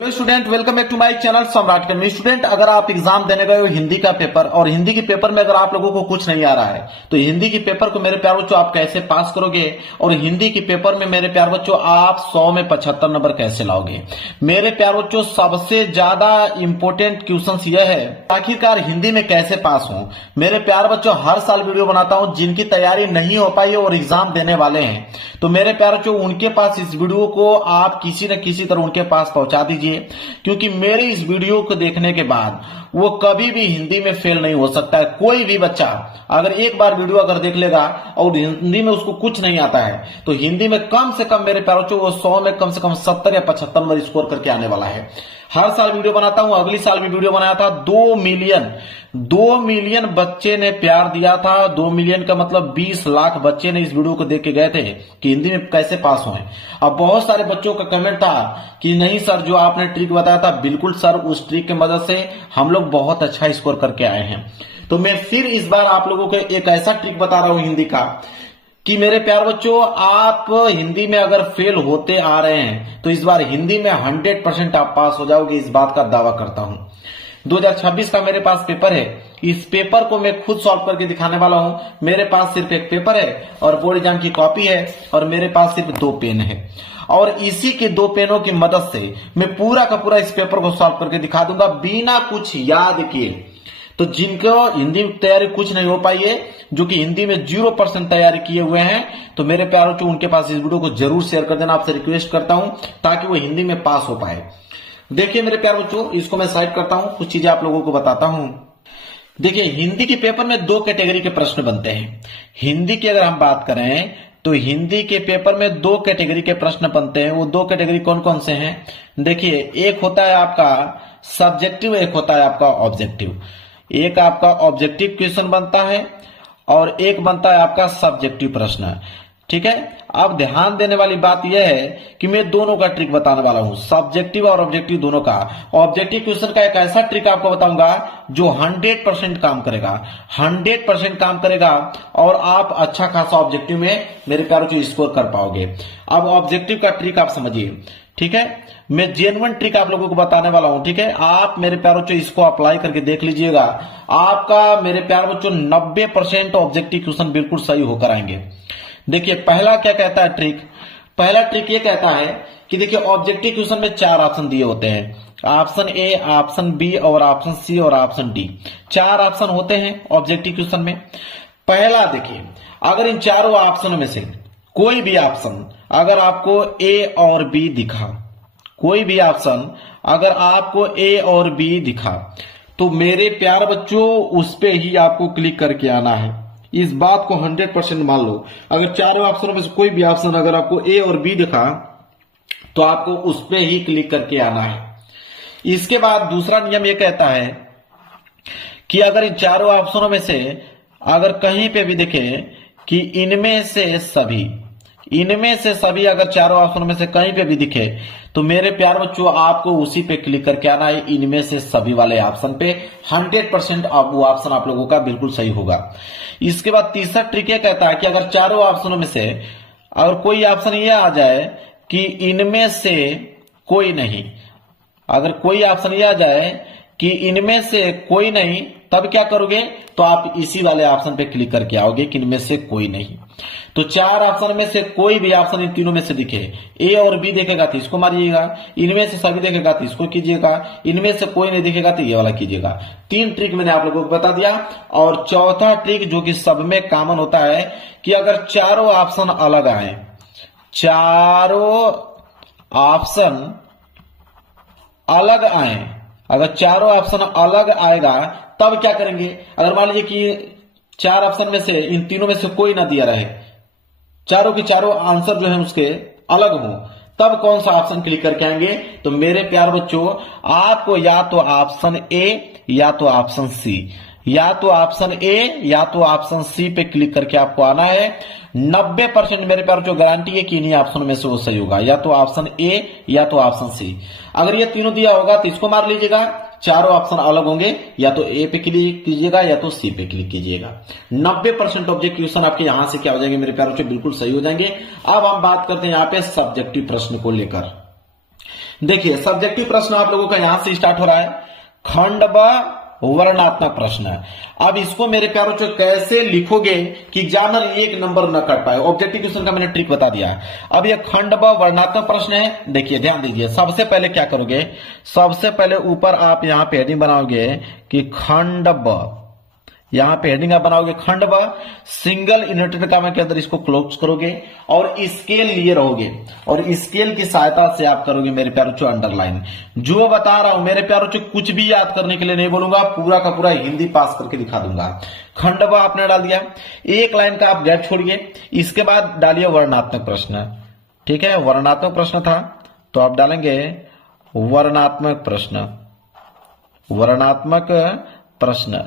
Student welcome back to my channel Samrat Karni. Student अगर आप exam देने गए हो हिंदी का पेपर और हिंदी के पेपर में अगर आप लोगों को कुछ नहीं आ रहा है तो हिंदी के पेपर को मेरे प्यार बच्चों आप कैसे पास करोगे और हिंदी के पेपर में मेरे प्यार बच्चों आप 100 में 75 नंबर कैसे लाओगे। मेरे प्यार बच्चों सबसे ज्यादा इंपॉर्टेंट क्वेश्चन यह है आखिरकार हिंदी में कैसे पास हो। मेरे प्यार बच्चों हर साल वीडियो बनाता हूं जिनकी तैयारी नहीं हो पाई है और एग्जाम देने वाले हैं तो मेरे प्यार बच्चों उनके पास इस वीडियो को आप किसी न किसी तरह उनके पास पहुंचा दीजिए क्योंकि मेरे इस वीडियो को देखने के बाद वो कभी भी हिंदी में फेल नहीं हो सकता है। कोई भी बच्चा अगर एक बार वीडियो अगर देख लेगा और हिंदी में उसको कुछ नहीं आता है तो हिंदी में कम से कम मेरे प्यारों वो 100 में कम से कम 70 या 75 नंबर स्कोर करके आने वाला है। हर साल वीडियो बनाता हूं, अगली साल भी वीडियो बनाया था। 2 मिलियन बच्चे ने प्यार दिया था। 2 मिलियन का मतलब 20 लाख बच्चे ने इस वीडियो को देख के गए थे कि हिंदी में कैसे पास हों। अब बहुत सारे बच्चों का कमेंट था कि नहीं सर जो आपने ट्रिक बताया था बिल्कुल सर उस ट्रिक की मदद से हम लोग बहुत अच्छा स्कोर करके आए हैं। तो मैं फिर इस बार आप लोगों को एक ऐसा ट्रिक बता रहा हूं हिंदी का कि मेरे प्यार बच्चों आप हिंदी में अगर फेल होते आ रहे हैं तो इस बार हिंदी में 100% आप पास हो जाओगे, इस बात का दावा करता हूं। 2026 का मेरे पास पेपर है, इस पेपर को मैं खुद सॉल्व करके दिखाने वाला हूं। मेरे पास सिर्फ एक पेपर है और बोर्ड एग्जाम की कॉपी है और मेरे पास सिर्फ 2 पेन है और इसी के 2 पेनों की मदद से मैं पूरा का पूरा इस पेपर को सॉल्व करके दिखा दूंगा बिना कुछ याद किए। तो जिनको हिंदी में तैयारी कुछ नहीं हो पाई है, जो कि हिंदी में 0% तैयारी किए हुए हैं, तो मेरे प्यारों को उनके पास इस वीडियो को जरूर शेयर कर देना, आपसे रिक्वेस्ट करता हूं ताकि वो हिंदी में पास हो पाए। देखिए मेरे प्यार बच्चों इसको मैं साइड करता हूं, कुछ चीजें आप लोगों को बताता हूं। देखिए हिंदी के पेपर में 2 कैटेगरी के प्रश्न बनते हैं। हिंदी की अगर हम बात करें तो हिंदी के पेपर में 2 कैटेगरी के प्रश्न बनते हैं। वो 2 कैटेगरी कौन कौन से हैं? देखिए एक होता है आपका सब्जेक्टिव, एक होता है आपका ऑब्जेक्टिव। एक आपका ऑब्जेक्टिव क्वेश्चन बनता है और एक बनता है आपका सब्जेक्टिव प्रश्न। ठीक है, अब ध्यान देने वाली बात यह है कि मैं दोनों का ट्रिक बताने वाला हूं, सब्जेक्टिव और ऑब्जेक्टिव दोनों का। ऑब्जेक्टिव क्वेश्चन का एक ऐसा ट्रिक आपको बताऊंगा जो 100% काम करेगा, 100% काम करेगा और आप अच्छा खासा ऑब्जेक्टिव में मेरे प्यारों को स्कोर कर पाओगे। अब ऑब्जेक्टिव का ट्रिक आप समझिए, ठीक है, मैं जेन्युइन ट्रिक आप लोगों को बताने वाला हूं। ठीक है, आप मेरे प्यार बच्चों इसको अप्लाई करके देख लीजिएगा, आपका मेरे प्यार बच्चों 90% ऑब्जेक्टिव क्वेश्चन बिल्कुल सही होकर आएंगे। देखिए पहला क्या कहता है ट्रिक, पहला ट्रिक ये कहता है कि देखिए ऑब्जेक्टिव क्वेश्चन में 4 ऑप्शन दिए होते हैं, ऑप्शन ए, ऑप्शन बी और ऑप्शन सी और ऑप्शन डी। 4 ऑप्शन होते हैं ऑब्जेक्टिव क्वेश्चन में। पहला देखिए अगर इन चारों ऑप्शनों में से कोई भी ऑप्शन अगर आपको ए और बी दिखा, कोई भी ऑप्शन अगर आपको ए और बी दिखा तो मेरे प्यार बच्चों उस पे ही आपको क्लिक करके आना है। इस बात को 100% मान लो, अगर चारों ऑप्शनों में से कोई भी ऑप्शन अगर आपको ए और बी दिखा तो आपको उस पे ही क्लिक करके आना है। इसके बाद दूसरा नियम यह कहता है कि अगर इन चारों ऑप्शनों में से अगर कहीं पे भी दिखे कि इनमें से सभी अगर चारों ऑप्शन में से कहीं पे भी दिखे तो मेरे प्यार बच्चों आपको उसी पे क्लिक करके आना है, इनमें से सभी वाले ऑप्शन पे। 100% वो ऑप्शन आप लोगों का बिल्कुल सही होगा। इसके बाद तीसरा ट्रिक ये कहता है कि अगर चारों ऑप्शनों में से अगर कोई ऑप्शन ये आ जाए कि इनमें से कोई नहीं, अगर कोई ऑप्शन ये आ जाए कि इनमें से कोई नहीं, तब क्या करोगे तो आप इसी वाले ऑप्शन पे क्लिक करके आओगे कि इनमें से कोई नहीं। तो 4 ऑप्शन में से कोई भी ऑप्शन इन तीनों में से दिखे, ए और बी देखेगा तो इसको मारिएगा, इनमें से सभी देखेगा तो इसको कीजिएगा, इनमें से कोई नहीं दिखेगा तो ये वाला कीजिएगा। 3 ट्रिक मैंने आप लोगों को बता दिया। और चौथा ट्रिक जो कि सब में कॉमन होता है कि अगर चारों ऑप्शन अलग आए, चारों ऑप्शन अलग आए, अगर चारों ऑप्शन अलग आएगा तब क्या करेंगे? अगर मान लीजिए कि 4 ऑप्शन में से इन तीनों में से कोई ना दिया रहे, चारों के चारों आंसर जो है उसके अलग हो, तब कौन सा ऑप्शन क्लिक करके आएंगे? तो मेरे प्यार बच्चों आपको या तो ऑप्शन ए या तो ऑप्शन सी, या तो ऑप्शन ए या तो ऑप्शन सी पे क्लिक करके आपको आना है। 90% मेरे प्यार बच्चों गारंटी है कि इन्हीं ऑप्शन में से वो सही होगा, या तो ऑप्शन ए या तो ऑप्शन सी। अगर ये तीनों दिया होगा तो इसको मार लीजिएगा, चारों ऑप्शन अलग होंगे, या तो ए पे क्लिक कीजिएगा या तो सी पे क्लिक कीजिएगा। 90% ऑब्जेक्टिव क्वेश्चन आपके यहां से क्या हो जाएंगे मेरे प्यारों से, बिल्कुल सही हो जाएंगे। अब हम बात करते हैं यहाँ पे सब्जेक्टिव प्रश्न को लेकर। देखिए सब्जेक्टिव प्रश्न आप लोगों का यहां से स्टार्ट हो रहा है, खंड ब वर्णात्मक प्रश्न है। अब इसको मेरे प्यारों से कैसे लिखोगे कि एग्जामिनर एक नंबर न कर पाए, ऑब्जेक्टिव क्वेश्चन का मैंने ट्रिक बता दिया है। अब ये खंड ब वर्णात्मक प्रश्न है। देखिए ध्यान दीजिए, सबसे पहले क्या करोगे, सबसे पहले ऊपर आप यहां पे हेडिंग बनाओगे कि खंड ब, यहां पे हेडिंग आप बनाओगे खंड ब, सिंगल इनवर्टेड कॉमा के अंदर इसको क्लोज करोगे और स्केल लिए रहोगे और स्केल की सहायता से आप करोगे मेरे प्यारों चो अंडरलाइन। जो बता रहा हूं मेरे प्यारों चो कुछ भी याद करने के लिए नहीं बोलूंगा, पूरा का पूरा हिंदी पास करके दिखा दूंगा। खंड ब आपने डाल दिया, एक लाइन का आप गैप छोड़िए, इसके बाद डालिए वर्णात्मक प्रश्न। ठीक है, वर्णात्मक प्रश्न था तो आप डालेंगे वर्णात्मक प्रश्न, वर्णात्मक प्रश्न।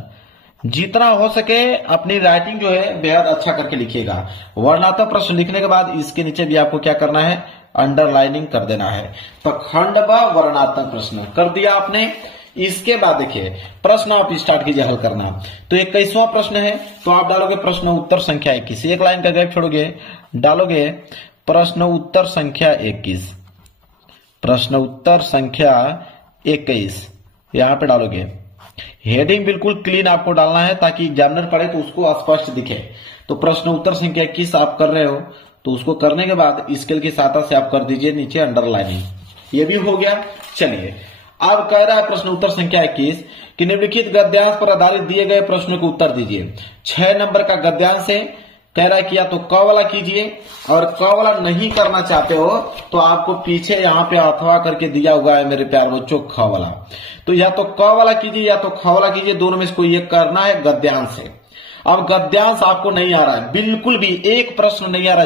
जितना हो सके अपनी राइटिंग जो है बेहद अच्छा करके लिखिएगा। वर्णात्मक प्रश्न लिखने के बाद इसके नीचे भी आपको क्या करना है, अंडरलाइनिंग कर देना है। तो खंड ब वर्णात्मक प्रश्न कर दिया आपने। इसके बाद देखिए प्रश्न आप स्टार्ट कीजिए हल करना। तो 21वां प्रश्न है, तो आप डालोगे प्रश्न उत्तर संख्या 21, एक लाइन का गैप छोड़ोगे, डालोगे प्रश्न उत्तर संख्या 21, प्रश्न उत्तर संख्या 21 यहां पे डालोगे। हेडिंग बिल्कुल क्लीन आपको डालना है ताकि एग्जामिनर पढ़े तो उसको स्पष्ट दिखे। तो प्रश्न उत्तर संख्या 21 आप कर रहे हो तो उसको करने के बाद स्केल की सहायता से आप कर दीजिए नीचे अंडरलाइनिंग। ये भी हो गया। चलिए अब कह रहा है प्रश्न उत्तर संख्या 21 कि निम्नलिखित गद्यांश पर आधारित दिए गए प्रश्नों को उत्तर दीजिए। 6 नंबर का गद्यांश है, कह रहा है कि या तो क वाला कीजिए और क वाला नहीं करना चाहते हो तो आपको पीछे यहाँ पे अथवा करके दिया हुआ है मेरे प्यार बच्चों ख वाला। तो या तो क वाला कीजिए या तो ख वाला कीजिए, दोनों में से कोई एक करना है। गद्यांश है, अब गद्यांश आपको नहीं आ रहा है, बिल्कुल भी एक प्रश्न नहीं आ रहा,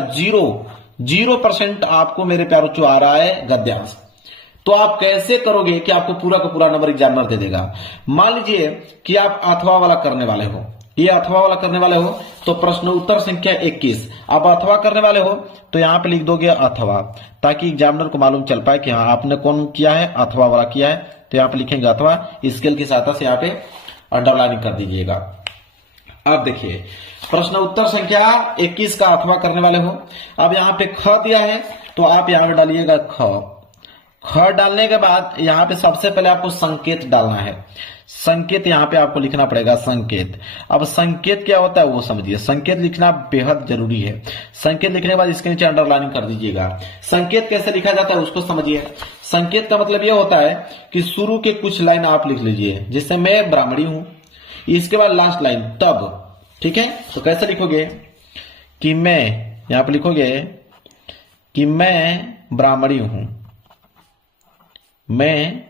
0% आपको मेरे प्यारों चो आ रहा है गद्यांश। तो आप कैसे करोगे कि आपको पूरा का पूरा नंबर एग्जामिनर दे देगा। मान लीजिए कि आप अथवा वाला करने वाले हो, ये अथवा वाला करने वाले हो तो प्रश्न उत्तर संख्या 21 आप अथवा करने वाले हो तो यहां पे लिख दोगे अथवा, ताकि एग्जामिनर को मालूम चल पाए कि हाँ आपने कौन किया है, अथवा वाला किया है। तो यहाँ पे लिखेंगे अथवा, स्केल की सहायता से यहाँ पे अंडरलाइनिंग कर दीजिएगा। अब देखिए प्रश्न उत्तर संख्या 21 का अथवा करने वाले हो। अब यहाँ पे ख दिया है तो आप यहाँ पे डालिएगा ख। ख डालने के बाद यहाँ पे सबसे पहले आपको संकेत डालना है। संकेत यहाँ पे आपको लिखना पड़ेगा संकेत। अब संकेत क्या होता है वो समझिए, संकेत लिखना बेहद जरूरी है। संकेत लिखने के बाद इसके नीचे अंडरलाइनिंग कर दीजिएगा। संकेत कैसे लिखा जाता है उसको समझिए। संकेत का मतलब यह होता है कि शुरू के कुछ लाइन आप लिख लीजिए, जिससे मैं ब्राह्मणी हूं, इसके बाद लास्ट लाइन तब। ठीक है, तो कैसे लिखोगे कि मैं, यहां पर लिखोगे कि मैं ब्राह्मणी हूं, मैं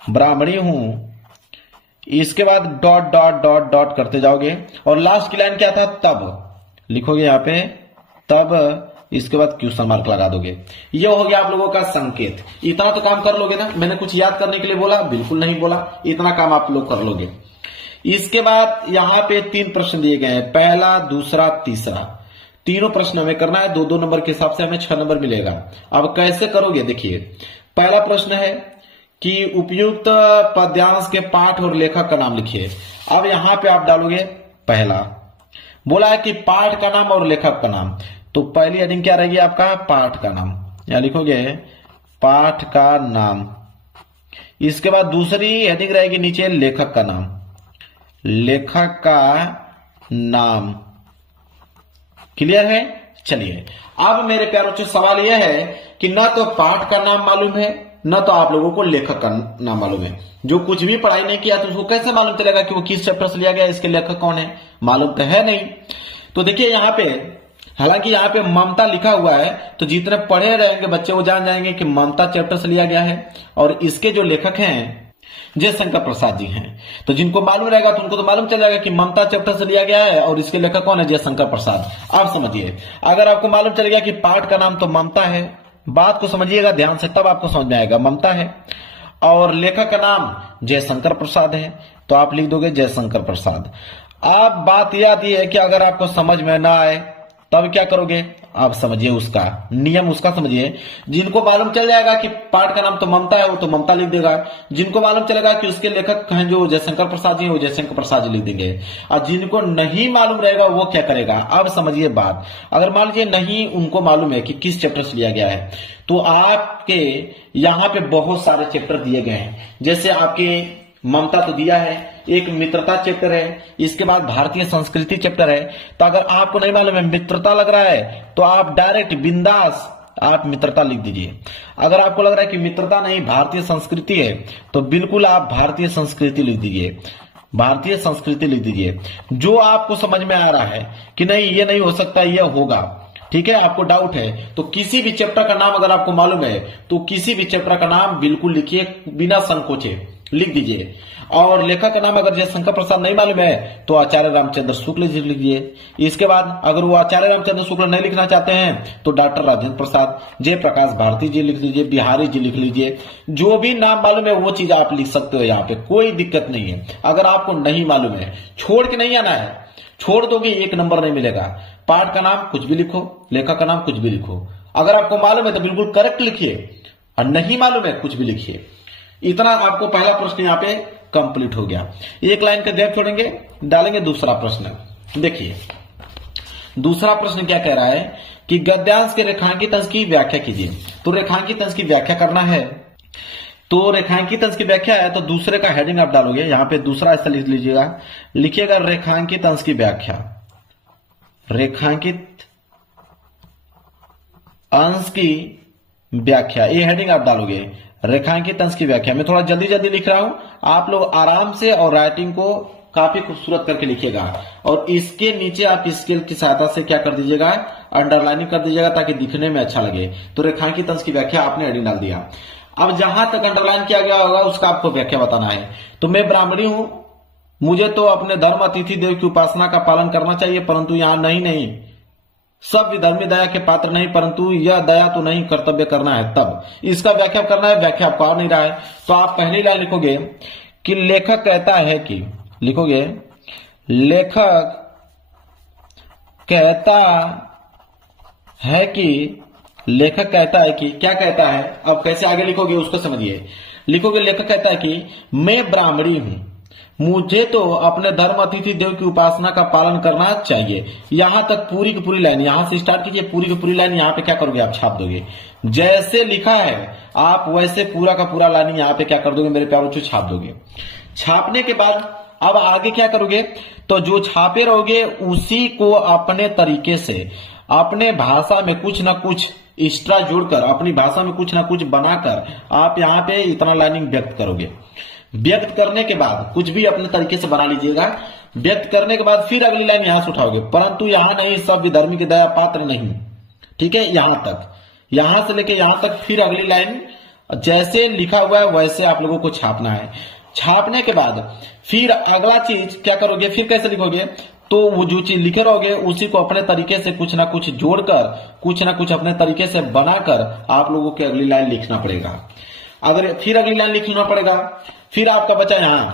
ब्राह्मणी हूं, इसके बाद डॉट डॉट डॉट डॉट करते जाओगे और लास्ट की लाइन क्या था, तब लिखोगे यहां पे तब, इसके बाद क्वेश्चन मार्क लगा दोगे। ये हो गया आप लोगों का संकेत। इतना तो काम कर लोगे ना, मैंने कुछ याद करने के लिए बोला, बिल्कुल नहीं बोला, इतना काम आप लोग कर लोगे। इसके बाद यहां पे 3 प्रश्न दिए गए हैं, पहला दूसरा तीसरा, तीनों प्रश्न हमें करना है। 2-2 नंबर के हिसाब से हमें 6 नंबर मिलेगा। अब कैसे करोगे देखिए, पहला प्रश्न है कि उपयुक्त पद्यांश के पाठ और लेखक का नाम लिखिए। अब यहां पे आप डालोगे पहला, बोला है कि पाठ का नाम और लेखक का नाम, तो पहली हेडिंग क्या रहेगी आपका, पाठ का नाम, यहां लिखोगे पाठ का नाम। इसके बाद दूसरी हेडिंग रहेगी नीचे लेखक का नाम, लेखक का नाम। क्लियर है। चलिए अब मेरे प्यारों से सवाल यह है कि ना तो पाठ का नाम मालूम है न तो आप लोगों को लेखक का नाम मालूम है। जो कुछ भी पढ़ाई नहीं किया तो उसको कैसे मालूम चलेगा कि वो किस चैप्टर से लिया गया, इसके लेखक कौन है, मालूम तो है नहीं। तो देखिए यहाँ पे, हालांकि यहाँ पे ममता लिखा हुआ है तो जितने पढ़े रहेंगे बच्चे वो जान जाएंगे कि ममता चैप्टर से लिया गया है और इसके जो लेखक हैं जयशंकर प्रसाद जी हैं। तो जिनको मालूम रहेगा तो उनको तो मालूम चल जाएगा कि ममता चैप्टर से लिया गया है और इसके लेखक कौन है, जयशंकर प्रसाद। आप समझिए, अगर आपको मालूम चलेगा कि पाठ का नाम तो ममता है, बात को समझिएगा ध्यान से तब आपको समझ में आएगा, ममता है और लेखक का नाम जयशंकर प्रसाद है, तो आप लिख दोगे जयशंकर प्रसाद। अब बात यह आती है कि अगर आपको समझ में ना आए तब क्या करोगे आप समझिए, उसका नियम उसका समझिए। जिनको मालूम चल जाएगा कि पाठ का नाम तो ममता है, वो तो ममता लिख देगा। जिनको मालूम चलेगा कि उसके लेखक हैं जो जयशंकर प्रसाद जी, वो जयशंकर प्रसाद जी लिख देंगे। और जिनको नहीं मालूम रहेगा वो क्या करेगा, अब समझिए बात। अगर मान लीजिए नहीं उनको मालूम है कि किस चैप्टर से लिया गया है, तो आपके यहाँ पे बहुत सारे चैप्टर दिए गए हैं। जैसे आपके ममता तो दिया है, एक मित्रता चैप्टर है, इसके बाद भारतीय संस्कृति चैप्टर है। तो अगर आपको नहीं मालूम है, मित्रता लग रहा है, तो आप डायरेक्ट बिंदास आप मित्रता लिख दीजिए। अगर आपको लग रहा है कि मित्रता नहीं भारतीय संस्कृति है, तो बिल्कुल आप भारतीय संस्कृति लिख दीजिए, भारतीय संस्कृति लिख दीजिए। जो आपको समझ में आ रहा है कि नहीं ये नहीं हो सकता, ये होगा, ठीक है, आपको डाउट है, तो किसी भी चैप्टर का नाम अगर आपको मालूम है तो किसी भी चैप्टर का नाम बिल्कुल लिखिए, बिना संकोचे लिख दीजिए। और लेखक का नाम अगर जयशंकर प्रसाद नहीं मालूम है तो आचार्य रामचंद्र शुक्ल जी लिख दीजिए। इसके बाद अगर वो आचार्य रामचंद्र शुक्ल नहीं लिखना चाहते हैं तो डॉक्टर राजेंद्र प्रसाद, जयप्रकाश भारती जी लिख लीजिए, बिहारी जी लिख लीजिए। जो भी नाम मालूम है वो चीज आप लिख सकते हो, यहाँ पे कोई दिक्कत नहीं है। अगर आपको नहीं मालूम है छोड़ के नहीं आना है, छोड़ दोगे एक नंबर नहीं मिलेगा। पाठ का नाम कुछ भी लिखो, लेखक का नाम कुछ भी लिखो। अगर आपको मालूम है तो बिल्कुल करेक्ट लिखिए, और नहीं मालूम है कुछ भी लिखिए। इतना आपको पहला प्रश्न यहाँ पे कंप्लीट हो गया। एक लाइन का गैप छोड़ेंगे, डालेंगे दूसरा प्रश्न। देखिए दूसरा प्रश्न क्या कह रहा है कि गद्यांश के रेखांकित अंश की व्याख्या कीजिए। तो रेखांकित अंश की व्याख्या करना है, तो रेखांकित अंश की व्याख्या है तो दूसरे का हेडिंग आप डालोगे, यहां पे दूसरा ऐसा लिख लीजिएगा, लिखिएगा रेखांकित अंश की व्याख्या, रेखांकित अंश की व्याख्या, ये हेडिंग आप डालोगे, रेखांकित अंश की व्याख्या। मैं थोड़ा जल्दी जल्दी लिख रहा हूं, आप लोग आराम से और राइटिंग को काफी खूबसूरत करके लिखिएगा। और इसके नीचे आप स्केल की सहायता से क्या कर दीजिएगा, अंडरलाइनिंग कर दीजिएगा ताकि दिखने में अच्छा लगे। तो रेखांकित अंश की व्याख्या आपने हेडिंग डाल दिया। अब जहां तक अंडरलाइन किया गया होगा उसका आपको व्याख्या बताना है। तो मैं ब्राह्मणी हूं, मुझे तो अपने धर्म अतिथि देव की उपासना का पालन करना चाहिए, परंतु यहां नहीं, सब विधर्मी दया के पात्र नहीं, परंतु यह दया तो नहीं कर्तव्य करना है। तब इसका व्याख्या करना है, व्याख्या आपको आ नहीं रहा है तो आप पहली लाइन लिखोगे कि लेखक कहता है कि, लिखोगे लेखक कहता है कि, लेखक कहता है कि, क्या कहता है, अब कैसे आगे लिखोगे उसको समझिए। लिखोगे लेखक कहता है कि मैं ब्राह्मणी हूं, मुझे तो अपने धर्म अतिथि देव की उपासना का पालन करना चाहिए। यहां तक पूरी की पूरी लाइन यहां से स्टार्ट कीजिए, पूरी की पूरी लाइन यहां पे क्या करोगे आप छाप दोगे। जैसे लिखा है आप वैसे पूरा का पूरा लाइन यहां पे क्या कर दोगे मेरे प्यारे बच्चों, छाप दोगे। छापने के बाद अब आगे क्या करोगे, तो जो छापे रहोगे उसी को अपने तरीके से अपने भाषा में कुछ ना कुछ एक्स्ट्रा जोड़कर, अपनी भाषा में कुछ ना कुछ बनाकर आप यहाँ पे इतना लाइनिंग व्यक्त करोगे। व्यक्त करने के बाद कुछ भी अपने तरीके से बना लीजिएगा। व्यक्त करने के बाद फिर अगली लाइन यहां से उठाओगे, परंतु यहां नहीं, सब विधर्मी की दया पात्र नहीं, ठीक है, यहां तक, यहां से लेके यहां तक। फिर अगली लाइन जैसे लिखा हुआ है वैसे आप लोगों को छापना है। छापने के बाद फिर अगला चीज क्या करोगे, फिर कैसे लिखोगे, तो वो जो चीज लिखे रहोगे उसी को अपने तरीके से कुछ ना कुछ जोड़कर, कुछ ना कुछ अपने तरीके से बनाकर आप लोगों को अगली लाइन लिखना पड़ेगा। अगर फिर अगली लाइन लिखना पड़ेगा, फिर आपका बचा यहां,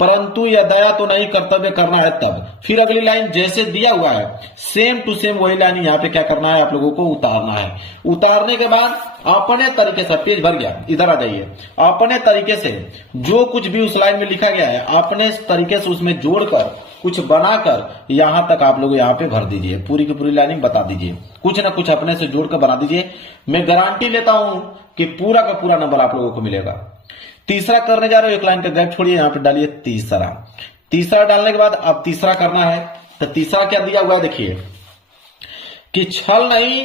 परंतु यह दया तो नहीं कर्तव्य करना है। तब फिर अगली लाइन जैसे दिया हुआ है सेम टू सेम वही लाइन यहाँ पे क्या करना है, आप लोगों को उतारना है। उतारने के बाद अपने तरीके से, पेज भर गया, इधर आ जाइए, अपने तरीके से जो कुछ भी उस लाइन में लिखा गया है अपने तरीके से उसमें जोड़कर कुछ बनाकर यहां तक आप लोग यहाँ पे भर दीजिए, पूरी की पूरी लाइनिंग बता दीजिए, कुछ ना कुछ अपने से जोड़कर बना दीजिए। मैं गारंटी लेता हूं कि पूरा का पूरा नंबर आप लोगों को मिलेगा। तीसरा करने जा रहे हो, एक लाइन का गैप छोड़िए, यहां पे डालिए तीसरा। तीसरा डालने के बाद अब तीसरा करना है, तो तीसरा क्या दिया हुआ है देखिए कि छल नहीं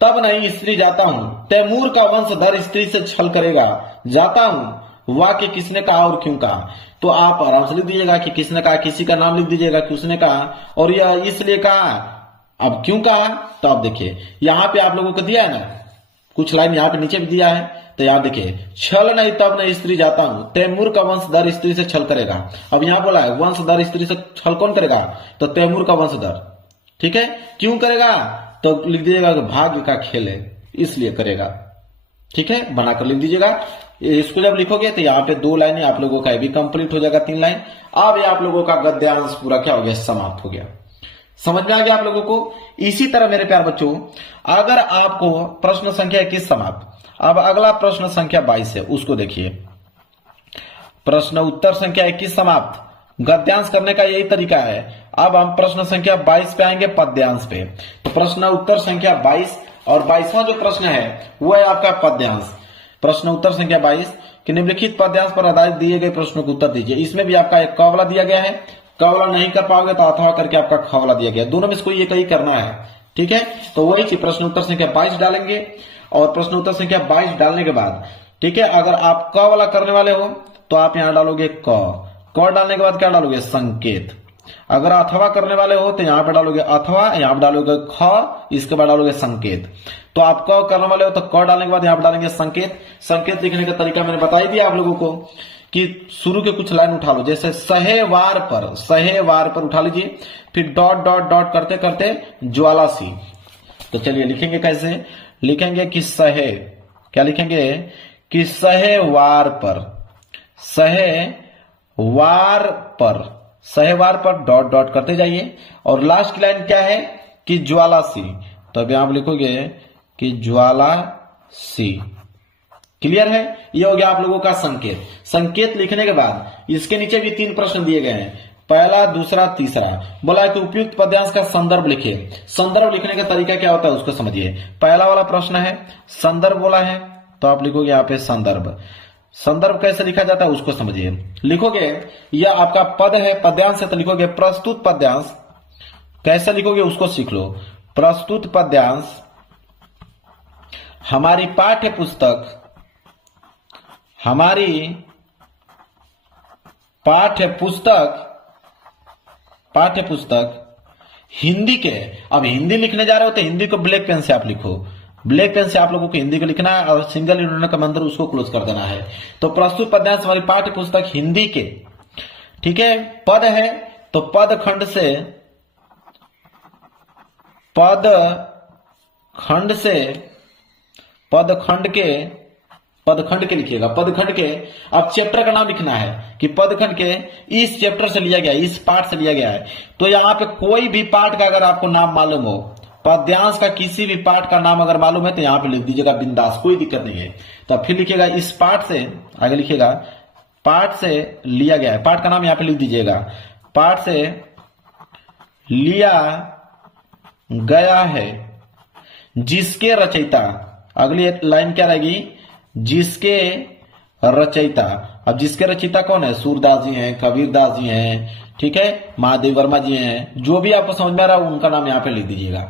तब नहीं स्त्री जाता हूं, तैमूर का वंशधर स्त्री से छल करेगा, जाता हूं वाक्य किसने कहा और क्यों कहा। तो आप आराम से लिख दीजिएगा कि किसने कहा, किसी का नाम लिख दीजिएगा कि उसने कहा, और यह इसलिए कहा, अब क्यों कहा। तो आप देखिए यहां पे आप लोगों को दिया है ना, कुछ लाइन यहाँ पे नीचे भी दिया है, तो यहाँ देखिए छल नहीं तब नहीं स्त्री जाता हूं, तैमूर का वंशधर स्त्री से छल करेगा। अब यहाँ बोला है वंशधर स्त्री से छल कौन करेगा, तो तैमूर का वंशधर, ठीक है, क्यों करेगा, तो लिख दीजिएगा कि भाग्य का खेल है इसलिए करेगा, ठीक है, बनाकर लिख दीजिएगा। इसको जब लिखोगे तो यहाँ पे 2 लाइनें आप लोगों का भी कंप्लीट हो जाएगा, 3 लाइन। अब ये आप लोगों का गद्यांश पूरा क्या हो गया, समाप्त हो गया। समझ में आ गया आप लोगों को। इसी तरह मेरे प्यार बच्चों, अगर आपको प्रश्न संख्या 21 समाप्त, अब अगला प्रश्न संख्या 22 है, उसको देखिए। प्रश्न उत्तर संख्या 21 समाप्त, गद्यांश करने का यही तरीका है। अब हम प्रश्न संख्या 22 पे आएंगे, पद्यांश पे। तो प्रश्न उत्तर संख्या 22 और 22वां जो प्रश्न है वो है आपका पद्यांश। प्रश्न उत्तर संख्या 22 कि निम्नलिखित पद्यांश पर आधारित दिए गए प्रश्नों को उत्तर दीजिए। इसमें भी आपका एक कवला दिया गया है, कवला नहीं कर पाओगे तो अथवा करके आपका खवला दिया गया, दोनों में से कोई एक ही करना है, ठीक है। तो वही चीज प्रश्न उत्तर संख्या 22 डालेंगे और प्रश्न उत्तर संख्या 22 डालने के बाद, ठीक है, अगर आप क वाला करने वाले हो तो आप यहां डालोगे क डालने के बाद क्या डालोगे, संकेत। अगर अथवा करने वाले हो तो यहां पे डालोगे अथवा, यहां पे डालोगे ख, इसके बाद डालोगे संकेत। तो आप क करने वाले हो तो क डालने के बाद यहां पे डालेंगे संकेत। संकेत लिखने का तरीका मैंने बता ही दिया आप लोगों को कि शुरू के कुछ लाइन उठा लो, जैसे सहेवार पर उठा लीजिए, फिर डॉट डॉट डॉट करते करते ज्वालासी। तो चलिए लिखेंगे कैसे, लिखेंगे कि सहे, क्या लिखेंगे कि सहेवार पर डॉट डॉट करते जाइए, और लास्ट लाइन क्या है कि ज्वालासी। तो अभी आप लिखोगे कि ज्वालासी। क्लियर है, ये हो गया आप लोगों का संकेत। संकेत लिखने के बाद इसके नीचे भी 3 प्रश्न दिए गए हैं, पहला, दूसरा, तीसरा। बोला कि उपयुक्त पद्यांश का संदर्भ लिखिए। संदर्भ लिखने का तरीका क्या होता है उसको समझिए। पहला वाला प्रश्न है संदर्भ बोला है, तो आप लिखोगे यहाँ पे संदर्भ। संदर्भ कैसे लिखा जाता है उसको समझिए। लिखोगे यह आपका पद है, पद्यांश है, तो लिखोगे प्रस्तुत पद्यांश। कैसे लिखोगे उसको सीख लो। प्रस्तुत पद्यांश हमारी पाठ्य पुस्तक हिंदी के, अब हिंदी लिखने जा रहे हो तो हिंदी को ब्लैक पेन से आप लिखो, ब्लैक पेन से आप लोगों को हिंदी को लिखना है और सिंगल यूनिट का मंत्र उसको क्लोज कर देना है। तो प्रस्तुत पद्यांश हमारी पाठ्य पुस्तक हिंदी के, ठीक है। पद है तो पदखंड के लिखिएगा, पदखंड के। अब चैप्टर का नाम लिखना है कि पदखंड के इस चैप्टर से लिया गया, इस पाठ से लिया गया है। तो यहां पे कोई भी पाठ का अगर आपको नाम मालूम हो, पद्यांश का किसी भी पाठ का नाम अगर मालूम है तो यहां पे लिख दीजिएगा बिंदास, कोई दिक्कत नहीं है। तो फिर लिखिएगा इस पाठ से, आगे लिखिएगा पाठ से लिया गया है, पाठ का नाम यहां पे लिख दीजिएगा, पाठ से लिया गया है जिसके रचयिता, अगली लाइन क्या रहेगी, जिसके रचयिता। अब जिसके रचयिता कौन है, सूरदास जी हैं, कबीरदास जी हैं, ठीक है, महादेव वर्मा जी हैं, जो भी आपको समझ में आ रहा है उनका नाम यहाँ पे लिख दीजिएगा।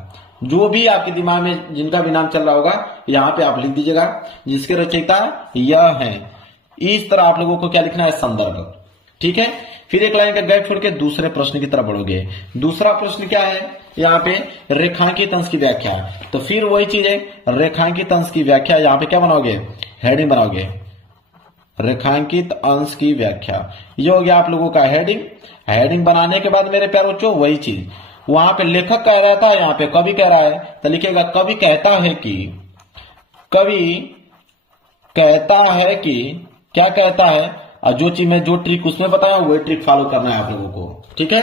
जो भी आपके दिमाग में जिनका भी नाम चल रहा होगा यहाँ पे आप लिख दीजिएगा, जिसके रचयिता यह है। इस तरह आप लोगों को क्या लिखना है, संदर्भ, ठीक है। फिर एक लाइन का गैप छोड़ के दूसरे प्रश्न की तरफ बढ़ोगे। दूसरा प्रश्न क्या है, यहाँ पे रेखांकित अंश की व्याख्या। तो फिर वही चीज है, रेखांकित अंश की व्याख्या। यहाँ पे क्या बनाओगे, हेडिंग बनाओगे, रेखांकित अंश की व्याख्या। ये हो गया आप लोगों का हेडिंग। हेडिंग बनाने के बाद मेरे प्यारे बच्चों वही चीज, वहां पे लेखक कह रहा था, यहाँ पे कवि कह रहा है, तो लिखेगा कवि कहता है कि, कवि कहता है कि, क्या कहता है, और जो चीज मैं जो ट्रिक उसमें बताया वही ट्रिक फॉलो करना है आप लोगों को, ठीक है।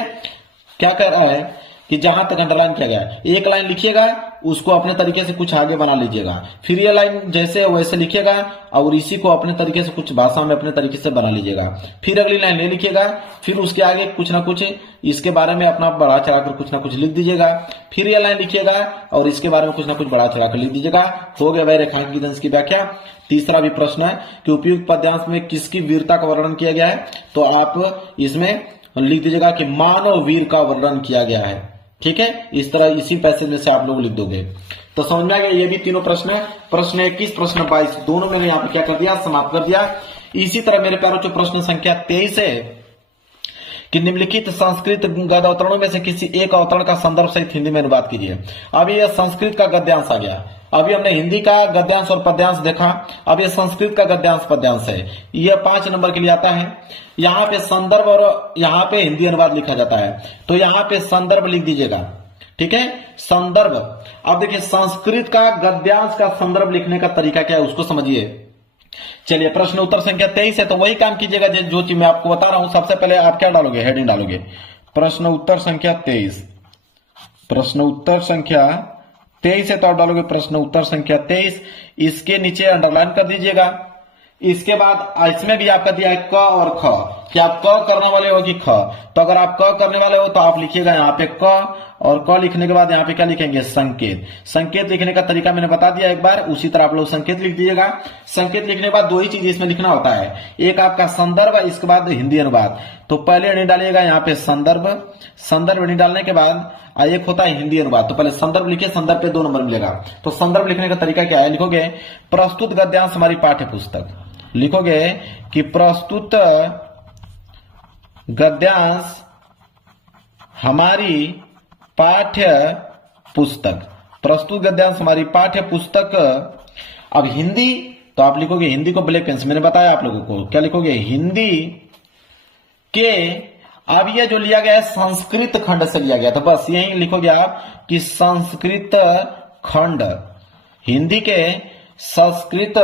क्या कह रहा है कि जहां तक अंडरलाइन किया गया, एक लाइन लिखिएगा, उसको अपने तरीके से कुछ आगे बना लीजिएगा, फिर ये लाइन जैसे वैसे लिखिएगा और इसी को अपने तरीके से कुछ भाषा में अपने तरीके से बना लीजिएगा। फिर अगली लाइन ले लिखिएगा, फिर उसके आगे कुछ ना कुछ इसके बारे में अपना बढ़ा चढ़ाकर कुछ ना कुछ लिख दीजिएगा। फिर ये लाइन लिखिएगा और इसके बारे में कुछ ना कुछ बढ़ा चढ़ाकर लिख दीजिएगा। हो गया भाई रेखांकित अंश की व्याख्या। तीसरा भी प्रश्न है कि उपयुक्त पद्यांश में किसकी वीरता का वर्णन किया गया है, तो आप इसमें लिख दीजिएगा कि मानव वीर का वर्णन किया गया है, ठीक है। इस तरह इसी पैसेज में से आप लोग लिख दोगे। तो समझ में आ गया, ये भी तीनों प्रश्न है, प्रश्न 21, प्रश्न 22 दोनों मैंने यहाँ पे क्या कर दिया, समाप्त कर दिया। इसी तरह मेरे प्यारों जो प्रश्न संख्या 23 है कि निम्नलिखित संस्कृत गद्य अवतरणों में से किसी एक अवतरण का संदर्भ सहित हिंदी में अनुवाद कीजिए। अभी यह संस्कृत का गद्यांश आ गया, अभी हमने हिंदी का गद्यांश और पद्यांश देखा, अब यह संस्कृत का गद्यांश पद्यांश है। यह 5 नंबर के लिए आता है। यहाँ पे संदर्भ और यहाँ पे हिंदी अनुवाद लिखा जाता है, तो यहाँ पे संदर्भ लिख दीजिएगा, ठीक है, संदर्भ। अब देखिए संस्कृत का गद्यांश का संदर्भ लिखने का तरीका क्या है उसको समझिए। चलिए प्रश्न उत्तर संख्या 23 है, तो वही काम कीजिएगा जो चीज मैं आपको बता रहा हूं। सबसे पहले आप क्या डालोगे, हेडिंग डालोगे, प्रश्न उत्तर संख्या 23, प्रश्न उत्तर संख्या 23 है तो आप डालोगे प्रश्न उत्तर संख्या 23। इसके नीचे अंडरलाइन कर दीजिएगा। इसके बाद इसमें भी आपका दिया है क और ख, कि आप क करने वाले हो कि ख। तो अगर आप क करने वाले हो तो आप लिखिएगा यहाँ पे क, और क लिखने के बाद यहाँ पे क्या लिखेंगे, संकेत। संकेत लिखने का तरीका मैंने बता दिया एक बार, उसी तरह आप लोग संकेत लिख दीजिएगा। संकेत लिखने के बाद दो ही चीज इसमें लिखना होता है, एक आपका संदर्भ, इसके बाद हिंदी अनुवाद। तो पहले नहीं डालिएगा यहाँ पे संदर्भ, संदर्भ नहीं डालने के बाद एक होता है हिंदी अनुवाद। तो पहले संदर्भ लिखिए, संदर्भ पे 2 नंबर मिलेगा। तो संदर्भ लिखने का तरीका क्या है, लिखोगे प्रस्तुत गद्यांश हमारी पाठ्य पुस्तक, लिखोगे कि प्रस्तुत गद्यांश हमारी पाठ्य पुस्तक, प्रस्तुत गद्यांश हमारी पाठ्य पुस्तक। अब हिंदी, तो आप लिखोगे हिंदी को ब्लैक पेन से, मैंने बताया आप लोगों को, क्या लिखोगे हिंदी के, अब ये जो लिया गया है संस्कृत खंड से लिया गया, तो बस यही लिखोगे आप कि संस्कृत खंड, हिंदी के संस्कृत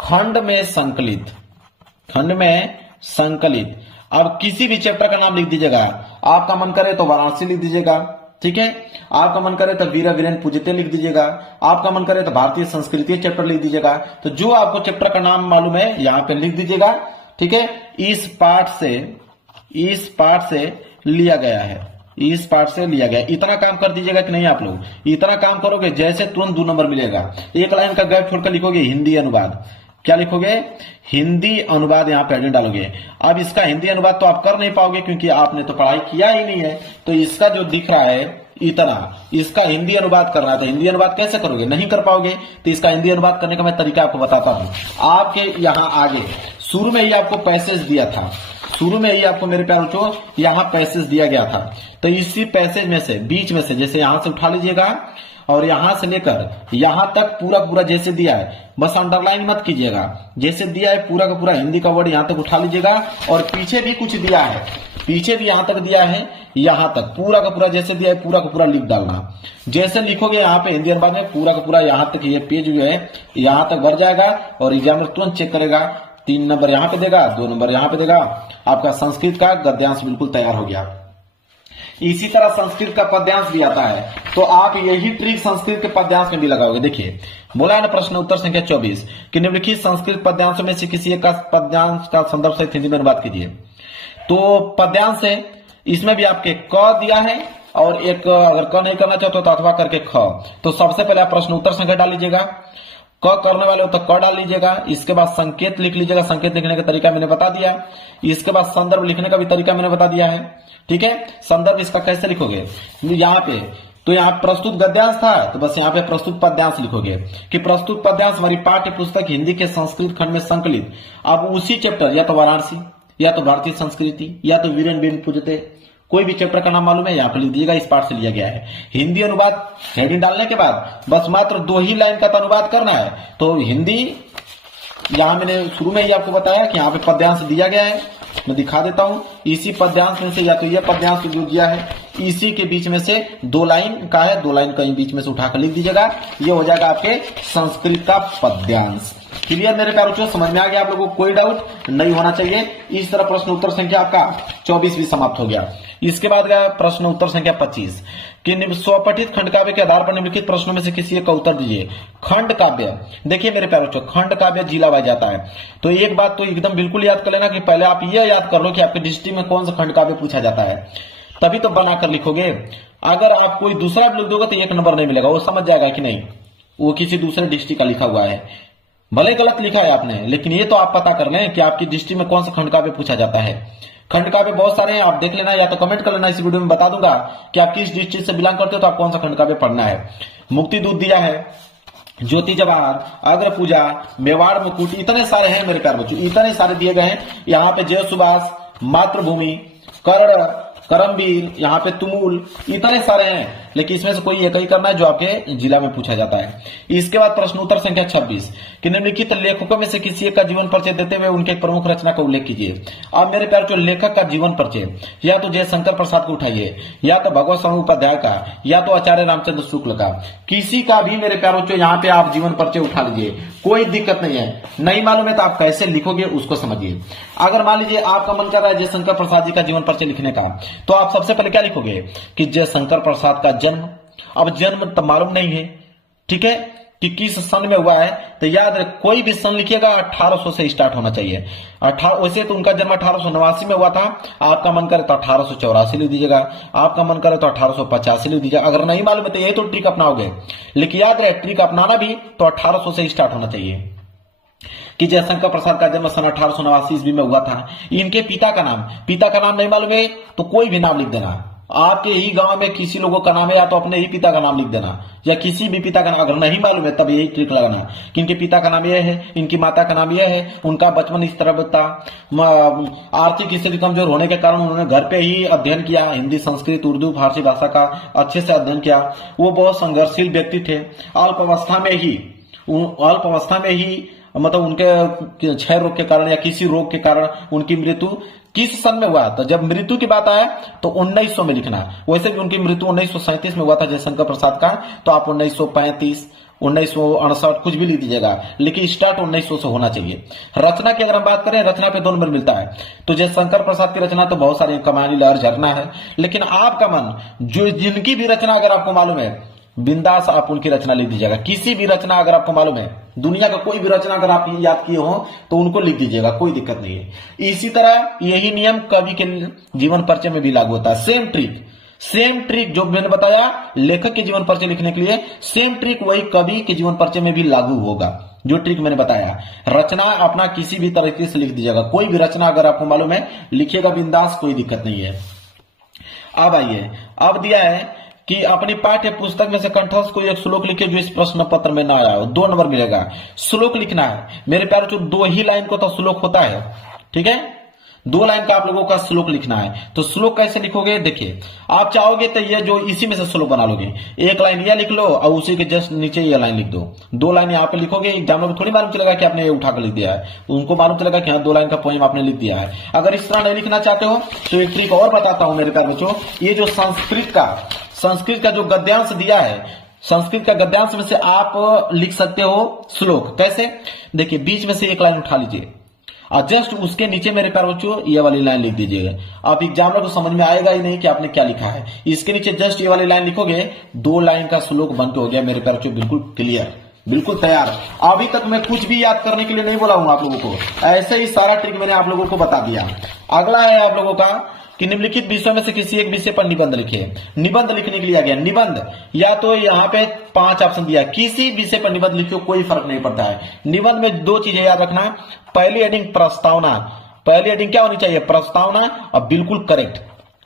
खंड में संकलित, खंड में संकलित। अब किसी भी चैप्टर का नाम लिख दीजिएगा, आपका मन करे तो वाराणसी लिख दीजिएगा, ठीक है, आपका मन करे तो वीर वीरेन पूजिते लिख दीजिएगा, आपका मन करे तो भारतीय संस्कृति चैप्टर लिख दीजिएगा। तो जो आपको चैप्टर का नाम मालूम है यहाँ पे लिख दीजिएगा, ठीक है। इस पाठ से लिया गया है, इस पाठ से लिया गया। इतना काम कर दीजिएगा कि नहीं आप लोग, इतना काम करोगे जैसे तुरंत 2 नंबर मिलेगा। एक लाइन का गैप छोड़कर लिखोगे हिंदी अनुवाद, क्या लिखोगे हिंदी अनुवाद, यहाँ पे डालोगे। अब इसका हिंदी अनुवाद तो आप कर नहीं पाओगे क्योंकि आपने तो पढ़ाई किया ही नहीं है। तो इसका जो दिख रहा है इतना, इसका हिंदी अनुवाद करना है, तो हिंदी अनुवाद कैसे करोगे, नहीं कर पाओगे। तो इसका हिंदी अनुवाद करने का मैं तरीका आपको बताता हूं। आपके यहाँ आगे शुरू में ही आपको पैसेज दिया था, शुरू में ही आपको मेरे प्यारे बच्चों यहाँ पैसेज दिया गया था। तो इसी पैसेज में से, बीच में से, जैसे यहां से उठा लीजिएगा और यहां से लेकर यहां तक पूरा पूरा जैसे दिया है, बस अंडरलाइन मत कीजिएगा, जैसे दिया है पूरा का पूरा हिंदी का वर्ड यहां तक उठा लीजिएगा। और पीछे भी कुछ दिया है, पीछे भी यहां तक दिया है, यहां तक पूरा का पूरा जैसे दिया है पूरा का पूरा लिख डालना। जैसे लिखोगे यहाँ पे हिंदी अनुवाद में पूरा का पूरा यहां तक ये पेज जो है यहां तक भर जाएगा और एग्जामिनर तुरंत चेक करेगा, 3 नंबर यहाँ पे देगा, 2 नंबर यहाँ पे देगा। आपका संस्कृत का गद्यांश बिल्कुल तैयार हो गया। इसी तरह संस्कृत का पद्यांश भी आता है, तो आप यही ट्रिक संस्कृत के पद्यांश में भी लगाओगे। देखिए बोला है ना प्रश्न उत्तर संख्या 24 कि निम्नलिखित संस्कृत पद्यांशों में से किसी एक का पद्यांश का संदर्भ सहित हिंदी में अनुवाद कीजिए। तो पद्यांश है, इसमें भी आपके क दिया है और एक अगर क नहीं करना चाहते तो अथवा करके ख। तो सबसे पहले आप प्रश्न उत्तर संख्या डाल लीजिएगा, क करने वाले हो तो क डाल लीजिएगा। इसके बाद संकेत लिख लीजिएगा, संकेत लिखने का तरीका मैंने बता दिया। इसके बाद संदर्भ लिखने का भी तरीका मैंने बता दिया है, ठीक है। संदर्भ इसका कैसे लिखोगे, यहाँ पे तो यहाँ प्रस्तुत गद्यांश था तो बस यहाँ पे प्रस्तुत पद्यांश लिखोगे कि प्रस्तुत पद्यांश हमारी पाठ्य पुस्तक हिंदी के संस्कृत खंड में संकलित। अब उसी चैप्टर, या तो वाराणसी, या तो भारतीय संस्कृति, या तो वीरेन बिन पूजते, कोई भी चैप्टर का नाम मालूम है यहाँ पे लिख दीजिएगा, इस पाठ से लिया गया है। हिंदी अनुवाद हेडिंग डालने के बाद बस मात्र 2 ही लाइन का तो अनुवाद करना है। तो हिंदी यहाँ मैंने शुरू में ही आपको बताया कि यहाँ पे पद्यांश दिया गया है, मैं दिखा देता हूं। इसी पद्यांश में से या तो यह पद्यांश जो दिया है इसी के बीच में से 2 लाइन का है, 2 लाइन कहीं बीच में से उठाकर लिख दीजिएगा, ये हो जाएगा आपके संस्कृत का पद्यांश। क्लियर मेरे प्यारे बच्चों, समझ में आ गया आप लोगों को, कोई डाउट नहीं होना चाहिए। इस तरह प्रश्न उत्तर संख्या आपका 24 भी समाप्त हो गया। इसके बाद गया प्रश्न उत्तर संख्या 25 कि स्वपठित खंड काव्य के आधार पर निम्नलिखित प्रश्नों में से किसी एक का उत्तर दीजिए। खंड काव्य, देखिए मेरे प्यारे बच्चों, खंड काव्य जिला वाइज जाता है। तो एक बात तो एकदम बिल्कुल याद कर लेना कि पहले आप यह याद कर लो कि आपके डिस्ट्रिक्ट में कौन सा खंड काव्य पूछा जाता है, तभी तो बनाकर लिखोगे। अगर आप कोई दूसरा भी लिख दोगे तो 1 नंबर नहीं मिलेगा, वो समझ जाएगा कि नहीं वो किसी दूसरे डिस्ट्रिक्ट का लिखा हुआ है, भले गलत लिखा है आपने, लेकिन ये तो आप पता कर लें कि आपकी डिस्ट्रिक्ट में कौन सा खंड काव्य पूछा जाता है। खंड काव्य बहुत सारे हैं, आप देख लेना या तो कमेंट कर लेना, इस वीडियो में बता दूंगा कि आप किस डिस्ट्रिक्ट से बिलोंग करते हो तो आप कौन सा खंड काव्य पढ़ना है। मुक्ति दूत दिया है, ज्योति जवाहर, अग्र पूजा, मेवाड़ मुकुट, इतने सारे हैं मेरे प्यारे बच्चों, इतने सारे दिए गए हैं। यहाँ पे जय सुभाष, मातृभूमि, कर्ण, करमवीर, यहाँ पे तुमुल, इतने सारे हैं, लेकिन इसमें से कोई एक ही करना है जो आपके जिला में पूछा जाता है। इसके बाद प्रश्न उत्तर संख्या 26 कि निम्नलिखित लेखकों में से किसी एक का जीवन परिचय देते हुए उनके प्रमुख रचना का उल्लेख कीजिए। अब मेरे प्यारे जो लेखक का जीवन परिचय, या तो जयशंकर प्रसाद को उठाइए, या तो भगवत स्वामी उपाध्याय का, या तो आचार्य रामचंद्र शुक्ल का, किसी का भी मेरे प्यारे बच्चों यहाँ पे आप जीवन परिचय उठा लीजिए, कोई दिक्कत नहीं है। नहीं मालूम है तो आप कैसे लिखोगे उसको समझिए। अगर मान लीजिए आपका मन कर रहा है जयशंकर प्रसाद जी का जीवन परिचय लिखने का, तो आप सबसे पहले क्या लिखोगे कि जयशंकर प्रसाद का जन्म। अब जन्म तो मालूम नहीं है, ठीक है, कि किस सन में हुआ है, तो याद रख कोई भी सन लिखिएगा 1800 से स्टार्ट होना चाहिए। वैसे तो उनका जन्म 1889 में हुआ था, आपका मन करे तो 1884 लिख दीजिएगा, आपका मन करे तो 1885 लिख दीजिएगा। अगर नहीं मालूम है तो ये तो ट्रिक अपनाओगे, लेकिन याद रहे ट्रिक अपनाना भी तो 1800 से स्टार्ट होना चाहिए कि जयशंकर प्रसाद का जन्म सन 1889 ईस्वी में हुआ था। इनके पिता का नाम नहीं मालूम है तो कोई भी नाम लिख देना। आपके ही गांव में किसी लोगों का नाम है या तो अपने ही पिता का नाम लिख देना, या किसी भी पिता का नाम। अगर नहीं मालूम है तब यही ट्रिक लगाना कि इनके पिता का नाम यह है, इनकी माता का नाम यह है, उनका बचपन इस तरह था, आर्थिक स्थिति कमजोर होने के कारण उन्होंने घर पे ही अध्ययन किया, हिंदी, संस्कृत, उर्दू, फारसी भाषा का अच्छे से अध्ययन किया। वो बहुत संघर्षशील व्यक्ति थे। अल्प अवस्था में ही मतलब उनके क्षय रोग के कारण या किसी रोग के कारण उनकी मृत्यु किस सन में हुआ। तो जब मृत्यु की बात आए तो 1900 में लिखना। वैसे भी उनकी मृत्यु 1937 में हुआ था जयशंकर प्रसाद का, तो आप 1935, 1968 कुछ भी लिख दीजिएगा, लेकिन स्टार्ट 1900 से होना चाहिए। रचना की अगर हम बात करें, रचना पे 2 नंबर मिलता है। तो जयशंकर प्रसाद की रचना तो बहुत सारी, कमानी, लहर, झरना है, लेकिन आपका मन जो जिनकी भी रचना अगर आपको मालूम है बिंदास आप उनकी रचना लिख दीजिएगा। किसी भी रचना अगर आपको मालूम है, दुनिया का कोई भी रचना अगर आप याद किए हो तो उनको लिख दीजिएगा, कोई दिक्कत नहीं है। इसी तरह यही नियम कवि के जीवन परिचय में भी लागू होता है। सेम ट्रिक जो मैंने बताया लेखक के जीवन परिचय लिखने के लिए, सेम ट्रिक वही कवि के जीवन परिचय में भी लागू होगा। जो ट्रिक मैंने बताया, रचना अपना किसी भी तरीके से लिख दीजिएगा। कोई भी रचना अगर आपको मालूम है लिखिएगा बिंदास, कोई दिक्कत नहीं है। अब आइए, अब दिया है कि अपनी पाठ्य पुस्तक में से कंठस्थ कोई एक श्लोक लिखे जो इस प्रश्न पत्र में ना आया हो। 2 नंबर मिलेगा। श्लोक लिखना है मेरे प्यारे, जो 2 ही लाइन को तो श्लोक होता है, ठीक है, 2 लाइन का आप लोगों का श्लोक लिखना है। तो श्लोक कैसे लिखोगे, देखिए आप चाहोगे तो ये जो इसी में से श्लोक बना लोगे। 1 लाइन यह लिख लो और उसी के जस्ट नीचे ये लाइन लिख दो। 2 लाइन यहाँ पे लिखोगे, एग्जामिनर को थोड़ी मालूम चलेगा कि आपने ये उठाकर लिख दिया है, उनको मालूम चलेगा कि हाँ 2 लाइन का पोएम आपने लिख दिया है। अगर इस तरह नहीं लिखना चाहते हो तो एक ट्रिक और बताता हूं मेरे प्यारे बच्चों। ये जो संस्कृत का जो गद्यांश दिया है, संस्कृत का गद्यांश में से आप लिख सकते हो श्लोक। कैसे, देखिए बीच में से 1 लाइन उठा लीजिए और जस्ट उसके नीचे मेरे प्यारे बच्चों ये वाली लाइन लिख दीजिएगा। आप एग्जामिनर को समझ में आएगा ही नहीं कि आपने क्या लिखा है। इसके नीचे जस्ट ये वाली लाइन लिखोगे, 2 लाइन का श्लोक बन के हो गया मेरे प्यारे बच्चों, बिल्कुल क्लियर, बिल्कुल तैयार। अभी तक मैं कुछ भी याद करने के लिए नहीं बोला हूं आप लोगों को, ऐसे ही सारा ट्रिक मैंने आप लोगों को बता दिया। अगला है आप लोगों का कि निम्नलिखित विषयों में से किसी एक विषय पर निबंध लिखिए। निबंध लिखने के लिए आ गया निबंध, या तो यहाँ पे 5 ऑप्शन दिया, किसी विषय पर निबंध लिखियो, कोई फर्क नहीं पड़ता है। निबंध में 2 चीजें याद रखना, पहली हेडिंग प्रस्तावना। पहली हेडिंग क्या होनी चाहिए, प्रस्तावना, और बिल्कुल करेक्ट।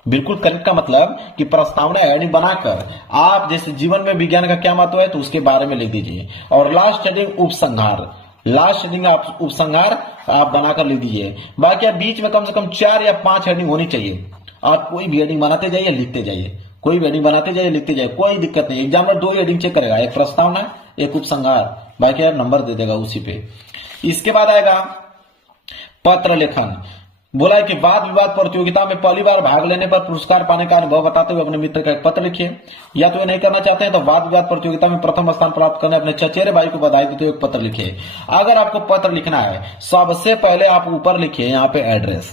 बिल्कुल करेक्ट का मतलब कि प्रस्तावना हेडिंग बनाकर आप जैसे जीवन में विज्ञान का क्या महत्व है तो उसके बारे में लिख दीजिए। और लास्ट हेडिंग उपसंहार, लास्ट हेडिंग आप उपसंहार आप बनाकर लिख दीजिए। बाकी आप बीच में कम से कम 4 या 5 हेडिंग होनी चाहिए। आप कोई भी हेडिंग बनाते जाइए, लिखते जाइए, कोई भी हेडिंग बनाते जाइए, लिखते जाइए, कोई दिक्कत नहीं। एग्जामिनर 2 हेडिंग चेक करेगा, एक प्रस्तावना, एक उपसंहार, बाकी आप नंबर दे देगा उसी पे। इसके बाद आएगा पत्र लेखन। बोला है कि वाद विवाद प्रतियोगिता में पहली बार भाग लेने पर पुरस्कार पाने का अनुभव बताते हुए अपने मित्र का एक पत्र लिखिए। या तो ये नहीं करना चाहते हैं तो वाद विवाद प्रतियोगिता में प्रथम स्थान प्राप्त करने अपने चचेरे भाई को बधाई देते हुए एक पत्र लिखिए। अगर आपको पत्र लिखना है सबसे पहले आप ऊपर लिखिए यहाँ पे एड्रेस।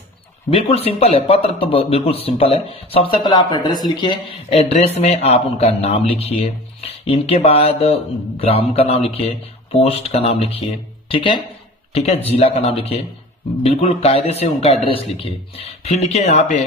बिल्कुल सिंपल है, पत्र तो बिल्कुल सिंपल है। सबसे पहले आप एड्रेस लिखिए, एड्रेस में आप उनका नाम लिखिए, इनके बाद ग्राम का नाम लिखिए, पोस्ट का नाम लिखिए, ठीक है, जिला का नाम लिखिए, बिल्कुल कायदे से उनका एड्रेस लिखिए। फिर लिखिए यहाँ पे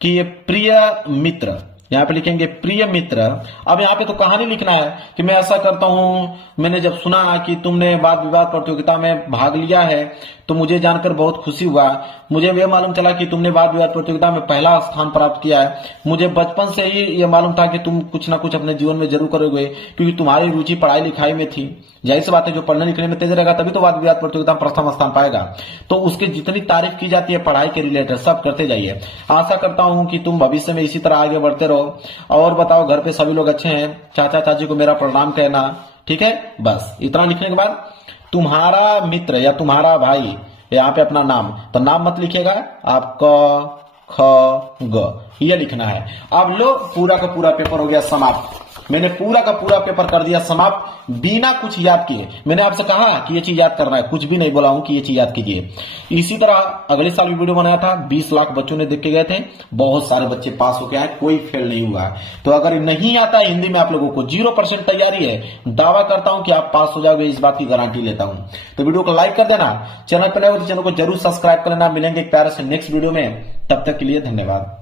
कि ये प्रिय मित्र, यहाँ पे लिखेंगे प्रिय मित्र। अब यहाँ पे तो कहानी लिखना है कि मैं ऐसा करता हूं, मैंने जब सुना कि तुमने वाद विवाद प्रतियोगिता में भाग लिया है तो मुझे जानकर बहुत खुशी हुआ। मुझे यह मालूम चला कि तुमने वाद विवाद प्रतियोगिता में पहला स्थान प्राप्त किया है। मुझे बचपन से ही यह मालूम था कि तुम कुछ ना कुछ अपने जीवन में जरूर करोगे, क्योंकि तुम्हारी रुचि पढ़ाई लिखाई में थी। जाहिर सी बात है, जो पढ़ने लिखने में तेज रहेगा तभी तो वाद विवाद प्रतियोगिता में प्रथम स्थान पाएगा। तो उसकी जितनी तारीफ की जाती है पढ़ाई के रिलेटेड सब करते जाइए। आशा करता हूं कि तुम भविष्य में इसी तरह आगे बढ़ते रहो। और बताओ घर पे सभी लोग अच्छे हैं, चाचा चाची को मेरा प्रणाम कहना, ठीक है। बस इतना लिखने के बाद तुम्हारा मित्र या तुम्हारा भाई, यहाँ पे अपना नाम, तो नाम मत लिखिएगा आप, क ख ग ये लिखना है। अब लो पूरा का पूरा पेपर हो गया समाप्त। मैंने पूरा का पूरा पेपर कर दिया समाप्त बिना कुछ याद किए। मैंने आपसे कहा कि ये चीज याद करना है, कुछ भी नहीं बोला हूं कि ये चीज याद कीजिए। इसी तरह अगले साल भी वीडियो बनाया था, 20 लाख बच्चों ने देख के गए थे, बहुत सारे बच्चे पास होके आए, कोई फेल नहीं हुआ है। तो अगर नहीं आता है हिंदी में आप लोगों को 0% तैयारी है, दावा करता हूं कि आप पास हो जाओगे, इस बात की गारंटी लेता हूं। तो वीडियो को लाइक कर देना, चैनल पर नए हो तो चैनल को जरूर सब्सक्राइब कर लेना। मिलेंगे एक प्यारे से नेक्स्ट वीडियो में, तब तक के लिए धन्यवाद।